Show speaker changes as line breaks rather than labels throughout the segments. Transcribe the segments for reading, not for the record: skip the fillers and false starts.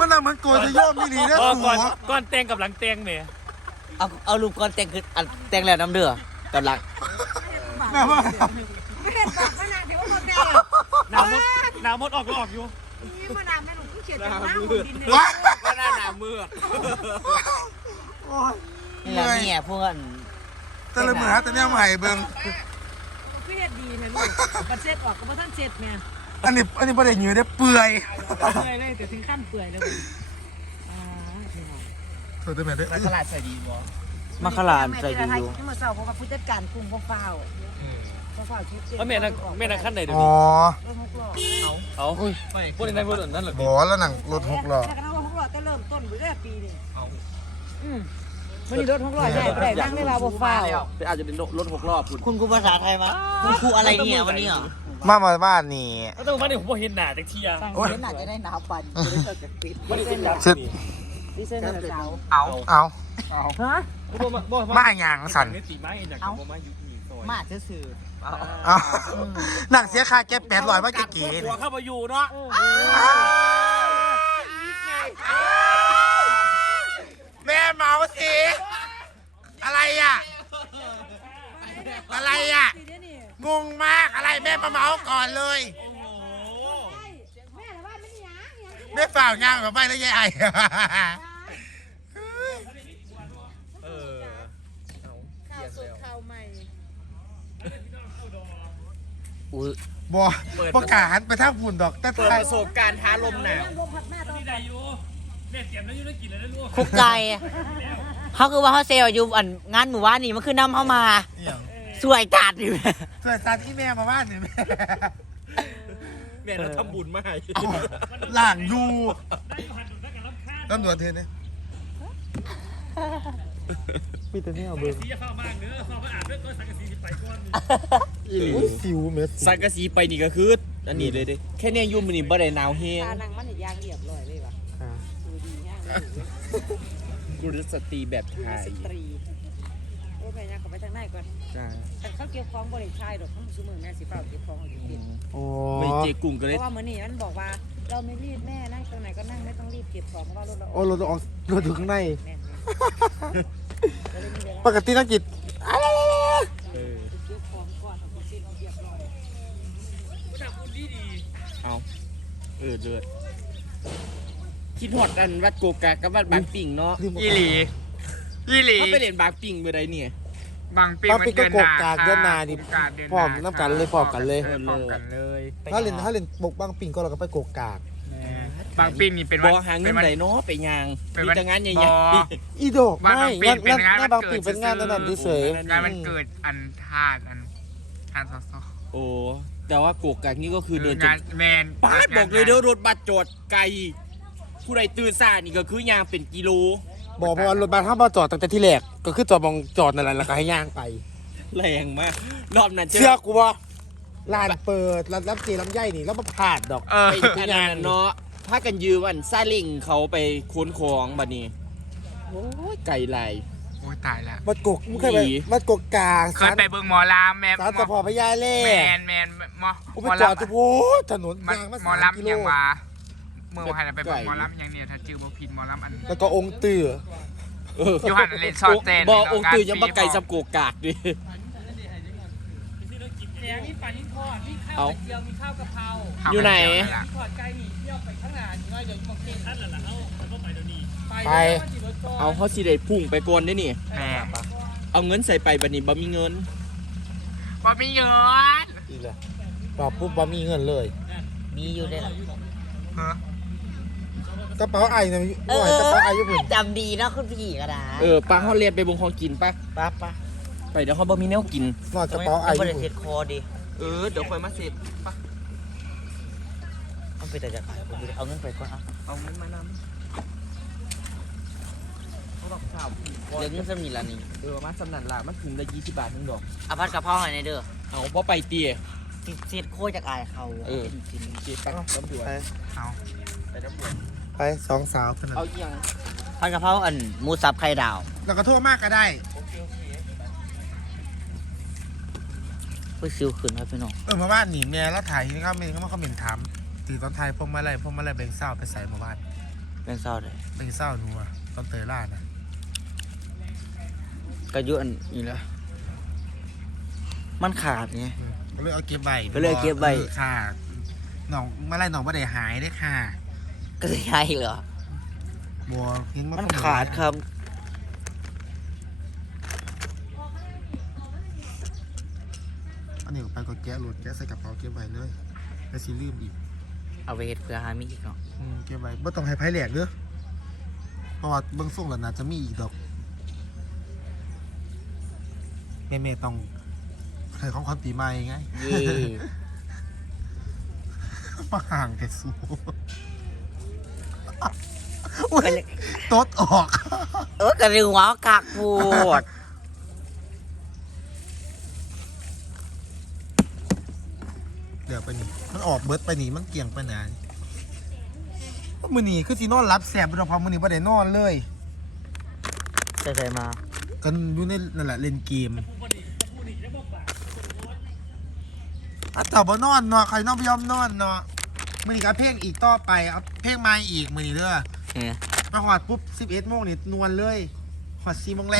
มันน่ะเหมือนโกยโยมนี่นี่นะสูง
ก่อนแต่งกับหลังแต่งเนี่ย
เอารูปก่อนแต่งคือแต่งแล้วน้ำเดือกับหลัง
นะว่า
ไม่เห็นปากขนาดเดี๋ยวมันแดง
หนาวมดออกก็ออกอยู่
นี่มันน้ำแม่หนูเขียนจากน้ำดินเลย
ว้า
ก็หน้ามืด
โอ้ย
นี่แหละเนี่ยพวกอัน
แต่ละเหมือนแต่เนี่ยใหม่เบิ่ง
พี่เห็ดดีนะลูกกระเซ็ดออกก็มาท่านเซ็ดแม่
อันนี้ประเด็นอยู่ได้เปื่อย
เปื่อยเลยแต่ถึงขั้นเปื่อยแล้ว
เธอได้ไหมได้
แล้วตลาดใส่ดีบ่
มาขลานใจดีอยู่
ที่มาเศร้าเพราะว่าผู้จัดการกลุ่มเฝ้าชุดเจ็ด
แม่นักขั้นไหนเดี๋ยว
อ๋อ
นี้เอาพวกนี้พวกนั้นเหรอ
บ่แล้วหนังรถหกล้อ
แต่ก็รถหกล้อจะเริ่มต้นหรือได้ปีนี่มันมีรถหกล้อใหญ่ไปได้นั่งได้ลาบ่ฟ้า
อาจจะเป็นรถ6 รอบคุณ
คุณครูภาษาไทยมาคุณครูอะไรเนี่ยวันนี้เหรอ
มาบ้านนี่
แล้วต้องมาเนี่ยผมเห็นหน้าจากเทีย
สั่งเส้นอาจจะได้หนาวปั่นจะได้เกิดจากปิด
ไม่ได้เป็นหน้า
เช็ด
ดิเส้นหนาว
เอา
ฮะ
มาอย่างสั่น
ไม่ตีไม้หนักผมมาอยู่นี่ซอย
มาซื่อ
เอาหนังเสียค่าแก๊ป800ว่าเก๋ๆ
หั
เนี่
วย เข้ามาอยู่เนาะ
แม่เมาสิอะไรอ่ะอะไรอ่ะงงมากอะไรแม่มาเมาก่อนเลย
แม่ละว่าไม่หยัง
แม่ฝ่าวยางกับไปแล้วยายไอ
ข้าวสดข้าวใหม่
อุ้ย
บ่ประกาศไปทางฝุ่นดอกแต่
เปิด
ไทย
ประสบการณ์ท้าลมหนาว
ลมพัดแม่ตอน
ที่ใดอยู่แม่เตรียมแล้วอยู่ได้กินแล้วนะลูก
คุกไก่เขาคือว่าเขาเซลอยู่อันงานหมู่บ้านนี่มันคือนำเข้ามา
อย่าง
สวยจัดอยู่
ส่วนตอนที่แม่มาบ้านเนี่ยแม่
แม่เราทำบุญมาให้
หล่างอยู่ตำรวจเทนเนี่ยมีแต่เนี่ยเบิ้ง
สีเข้ามากเนื้อเข้ามาอาบด้วยตัวสังกะสีไปก่อน
สิวเม็ด
สังกะสีไปนี่ก็คืออันนี้เลยเด้แค่เนี้ยยุ่มมันนี่บ่ได้หนาวแห้ง
ตานังมันอีกอย่างเรียบร้อยเลยว่ะดูดีแห้ง
กุลสตรีแบบไทย
สตรีโอ้แม่ยังเขาไปทางไหนก่อน
จ้า
แต่เขาเกี่ยวข้องบริชายดอกเขาซื้อมือแม่สิเปล่าเกี่ยวข้องอยู่กิน
โอ้
ไม่เจกุ้งก็
เพ
เลย
ราะว่ามื้อนี้มันบอกว่าเราไม่รีบแม่นั่งตรงไหนก็นั่งไม่ต้องรีบเก็บของเพราะว่ารถเรา
โอ้รถออกรถอยู่ข้างใน
แม่เราเลยมีเวลา
ปกตินักกิจ
เออ
เก็บของก่อนเอาไปซื้อเอาเรียบร้อย
ผู้ชายคุณดี
เอาเดือดคิดฮอดอันวัดโกกากับวัดบางปิ่งเนาะ
อีหลีอีหลี
เขาไปเรียนบางปิ่งเมื่อใดเนี่ย
บางปี
ป้า
มัน
ปิกก็
เดือน
โก
หน้าก
กากเดือนหนาดิ
กากเดือนห
พร้อมน้ำกันเลยพร้อมกันเลย
พร้อมกันเลย
ถ้าเล่นปกบางปิ่งก็เราก็ไปโกกาก
บางปีนี่เป็น
บ่
วัน
หาเงิน
วั
ใดเนาะไปยาง
เป็น
มี
วัน
แต่งานให
บ่
ญ่
อีโดก
บ้าน
ไม่
บางปิ่งเป็นงาน
บางปิ่งเป็นงาน
วันเกิด
นั่นเฉย
งานวันเกิดอันทาสสอ
ๆโอ้แต่ว่าโกกากนี่ก็คือเดินจ
งาน นแมน
ป้าดบอกเลยเด้อรถบัสจอดไกลผู้ใดตื่นสายนี่ก็คือยางเป็นกิโล
บอกเพราะว่ารถบัสห้ามมาจอดตั้งแต่ที่แรกก็คือจอดมองจอดนั่นแหละแล้วก็ให้ย่างไป
แรงมากรอบนั้นจะ
เชื่อกูว่าร้านเปิดร้านรับเจลำไยนี่แล้วมาผ่านดอก
ไปอันนั้นเนาะถ้ากันยืมอันซาเลิงเขาไปค้นของบัดนี้โอ้ยไกลไหล
โอ้ยตายแล้ว
มัดกกมึงเคยไปมัดกกกลาง
เคยไปเบิ่งหมอลำแม่
สารสะพอพญาเล่
แมนหมอ
กู
ห
ไป
มอ
จอด
ลำ
จุโอ้ถนนยางมา
หมอ
3 กิ
ลำ
โล
ยังว่าเมื่อวานไปเบิ่งหมอลำยังเนี่ยถ้าจือบ่ผิดหมอลำอัน
แล้วก็องค์เตือ
ยูหันเลนซอเจน
บอกองค์ตื่นยังมาไกลสับโกกากดิ
แหนมีปั่นมีทอดมีข้าว
เอา
เจียวมีข้าวกะเพรา
อยู่ไหน
มีทอดไก่หนีเที่ยวไปข้างหน้าอยู่ว่าเดี๋ยวมองเกณฑ์ท่านละเอาแล้วก็ไปเดี๋ยวนี้
ไป
เอาเขาสิได้พุ่งไปก่อนได้นี่
แม่
เอาเงินใส่ไปบัดนี้บ่มีเงิน
บ่มีเงิน
อีกแล้วบอกปุ๊บว่ามีเงินเลย
มีอยู่ได้หรอก
ระเป๋าไอ้นะว่ากระเป๋าไอ้ญี่ปุ่น
จำดีเนาะคุณพี่ก็ได้
ป้าเขาเรียนไปบงของกินปะ
ป้าป้า
ไปเดี๋ยวเขาบ่มีแนวกิน
ว่ากระเป๋าไอ้
ไม่
ญี่
ได้
ปุ่น
เซ็ตคอดิ
เดี๋ยวคอยมาเสร็จปะ
เอาไปแต่จะขายเอาเงินไปก่อนเอา
เอาเงินมานำเขาบอกข่าว
เดี๋ยวนี้จะมีละนี่
มาสำนันละมันถึงละ20 บาทนึงดอก
เอาพัดกะเพราให้ในเด้อ
เอาเพราะไปเตี๋ย
เซ็ตโคจากอายเขากิน
เจ๊ปักตำรวจ
เอา
ไปตำรวจ
ไปสองสาวขนาด
เอาอย่าง
พัดกะเพราอันหมูสับไข่ดาว
แล้วก็ทั่วมากก็ได้
เพื่อซิวขึ้นครับพี่น้อง
มาบ้านหนีแม่แล้วถ่ายนี่ก็ไม่เขาเหม็นถามตีตอนไทยพวกมาอะไรแบงค์เศร้าไปใส่มาบ้าน
แบ่งเศร้าเลย
เป็นเศร้าหนูอะตอนเตยล่านะ
ก็อยุ่อันนี้แหละมันขาดไง
ก็เลยเอาเก็บใบ
ก็เลยเอาเก็บไว้
ค่ะหนองเมื่อไรหนองไม่ได้หายได้ค่ะ
ก็จะใช่เหรอ
บัวเห็น
มันขาดครับ
อันนี้ก็ไปก็แกะรถแกะใส่กระเป๋าเก็บไว้เลยแล้วสิลืมอีก
เอาไปเฮ็ดเพื่อหามีอีกเนาะ
เก็บไว้ไม่ต้องให้ไพ่แหลกเด้อเพราะว่าเบื้องส่งแล้วน่าจะมีอีกดอกแม่ๆต้องให้ของขวัญปีใหม่ไง
เย่
มาห่างแต่สู
ก็เลย
ตดออก
กระดึงหัวกากปวด
เดี๋ยวไปนี่มันออกเบิดไปนี่มันเกี่ยงไปไหนมือนี่คือสีนอนรับแสบไปดอกพอมือนี่ไม่ได้นอนเลย
ใส่มา
กันอยู่ในนั่นแหละเล่นเกมอ่ะแต่บ่นอนเนาะใครนอนไม่ยอมนอนเนาะมือนี่ก็เพลงอีกต่อไปเอาเพลงใหม่อีกมือนี่เด้อ
เนี่ย
มาหอดปุ๊บ11 โมงนี่นวลเลยหอด4 โมงแรง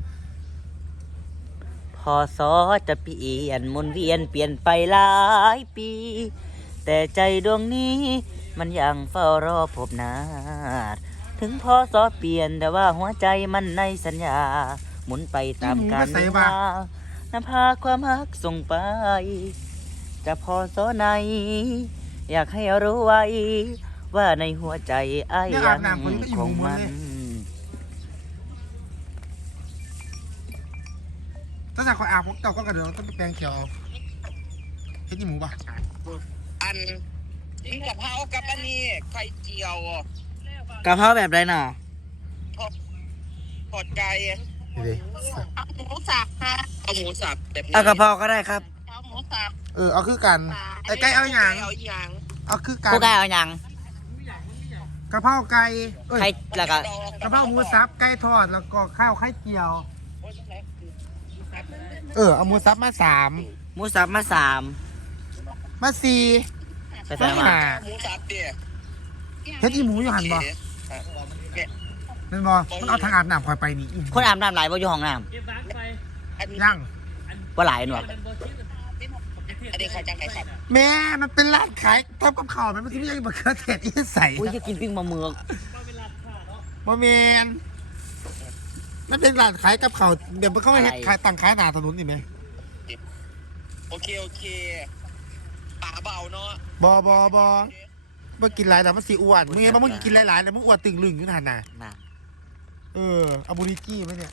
พอสอจะเปลี่ยนหมุนเวียนเปลี่ยนไปหลายปี แต่ใจดวงนี้มันยังเฝ้ารอพบนาดถึงพอสอเปลี่ยนแต่ว่าหัวใจมันในสัญญา หมุนไปตามกาลเวลานำพาความรักส่งไป จะพอสอไหน อยากให้รู้ไว้ ว่าในหัวใจอ้ายยังคงมัน
ถ้าจะคอยอาบพวกเก่าก็กระเดืองต้องไปแปลงเขียวเอาเฮ็ดยี่หมูป่ะ
อันกินกะเพรากับอันนี้ไข่เจียว
กะเพราแบบไรน่ะ
ทอดไก่
นี่ดิ
หมูสับค่ะเอาหมูสับแบบนี้
เอากะเพราก็ได้ครับ
เอาหมูสับ
เอาคือกันไอ้ไก่เอาอย่าง
เอาอย่าง
เอาคือกัน
ผู้กายเอาหยัง
กะเพราไก่เอ้ย
ใครแล้วก็
กะเพราหมูสับไก่ทอดแล้วก็ข้าวไข่เจียว เอาหมูสับมา3
หมูสับมา3
มา4
ไปใส่มา
หมูสับเตี๋ย
เฮ็ดยี่หมูอยู่หันบ่นั่นบ่มันเอาทางอาบน้ำคอยไปนี่อี
คนอาบน้ำหลายบ่อยู่ห้องน้
เก็บล้างไป
ยัง
ำว่าหลายหนวด
มันบ่ชิ้น
อันนี้ใครจังไหนครับ
แม่มันเป็นร้านขายทำกับข้าวมันที่ไม่ใช่มะเขือเทศอีใส่
อุ้ยจะกินปิ้งปลาหมึก
บ่แม่นมันเป็นร้านขายกับข้าวเดี๋ยวมันเข้ามาเฮ็ดขายตั้งขายหน้าถนนนี่แม่
โอเคป่าเบาเนาะ
บ่กินหลายแล้วมันสิอ้วนมึงไงบ่มึงกินหลายๆแล้วมึงอ้วนตึงลึงอยู่นั่นน่ะ
น่ะ
เอาบูริกี้ไหมเนี่ย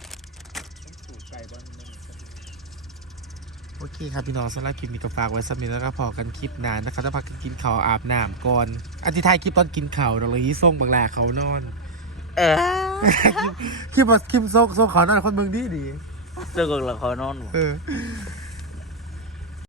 โอเคครับพี่น้องสำหรับคลิปนี้ก็ฝากไว้สักนิดแล้วก็พอกันคลิปหนานนะครับถ้าพักกันกินข้าวอาบน้ำก่อนอันที่ท้ายคลิปตอนกินข้าวเราเลยส่งบางแหล่เขานอน
เออ
คลิปส่งเขานอนคนเมืองดี
เรื่องของละครนอน
เออ